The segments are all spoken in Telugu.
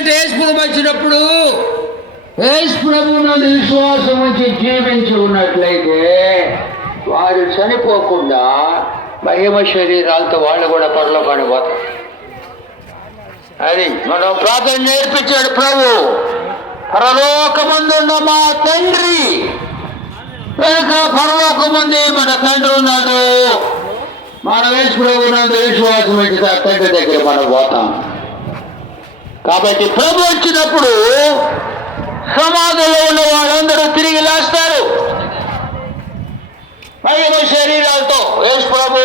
ఎందుకంటే యేసుప్రభు వచ్చినప్పుడు యేసుప్రభునందు విశ్వాసం ఉంచి జీవించి ఉన్నట్లయితే వారు చనిపోకుండా మహిమ శరీరాలతో వాళ్ళు కూడా పరలోకానికి పోతారు. అది మనం ప్రార్థన నేర్పించాడు ప్రభు. పరలోకమందున్న మా తండ్రి. వెనుక పరలోకముందే మన తండ్రి ఉన్నాడు. మన వేసుకునే ఉన్నందు విశ్వాసం తండ్రి దగ్గర మనం పోతాం. కాబట్టి ప్రభు వచ్చినప్పుడు సమాధిలో ఉన్న వాళ్ళందరూ తిరిగి లేస్తారు. మహిమ శరీరాలతో యేసు ప్రభు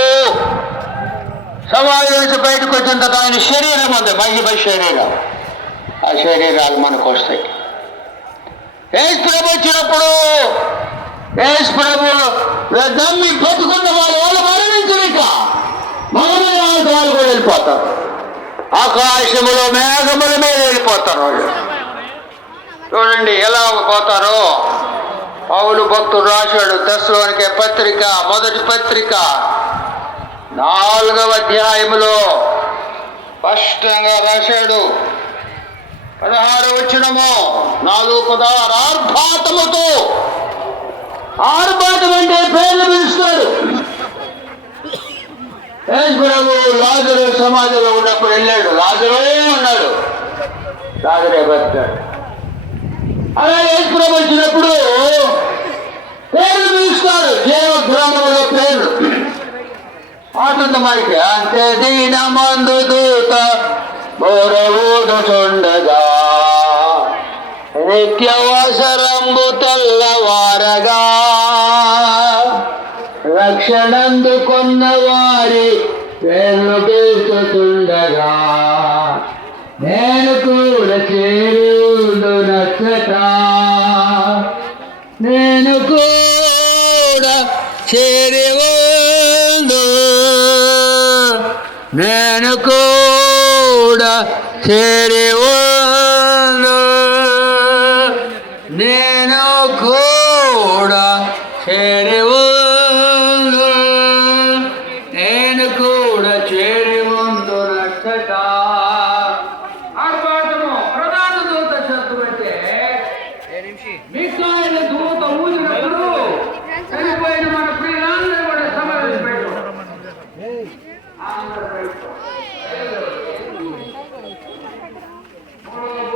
సమాధి నుంచి బయటకు వచ్చిన తర్వాత ఆయన శరీరం ఉంది మహిమ శరీరం. ఆ శరీరాలు మనకు వస్తాయి. యేసు ప్రభు వచ్చినప్పుడు యేసు ప్రభు నమ్మి బతుకున్న వాళ్ళు వాళ్ళు మరణించలేక మరణమైన వాళ్ళతో వాళ్ళు కూడా వెళ్ళిపోతారు. ఆకాశములో మేఘముల మీద వెళ్ళిపోతారు వాళ్ళు. చూడండి ఎలా పోతారో. పౌలు భక్తుడు రాశాడు దశలోనికే పత్రిక మొదటి పత్రిక. నాలుగవ అధ్యాయములో స్పష్టంగా రాశాడు. పదహారు వచ్చినము నాలుగు పదహారు ఆర్భాతముతో. ఆర్భాతం అంటే పేర్లు పిలుస్తాడు ప్రభు లాజరు సమాధిలో ఉన్నప్పుడు వెళ్ళాడు. లాజరే అన్నాడు. లాజరే బతాడు అలా యేసు ప్రభు వచ్చినప్పుడు పేర్లు పిలుస్తాడు జీవ గ్రంథంలో పేర్లు. ఆటుంది మనకి అంతే దీనమందు దూత బోరవూడుచుండగా నిత్యవసరంబు తెల్లవారగా. రక్షణందుకున్న వారి పేర్లు పిలుచుతుండగా నేను కూడా చేరుడు నచ్చట. నేను కూడా చేరి నేను కూడా చేరివల్దు Amén.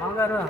మామగారు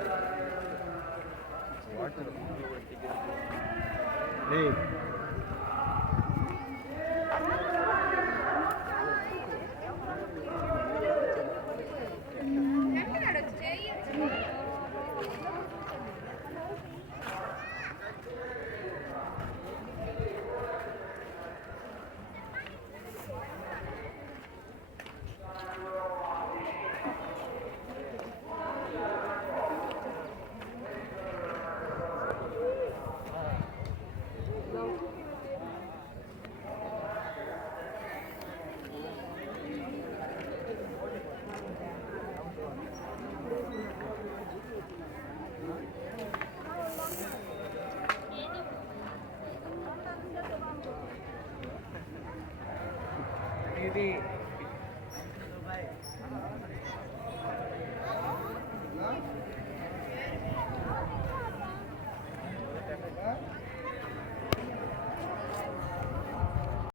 ఇది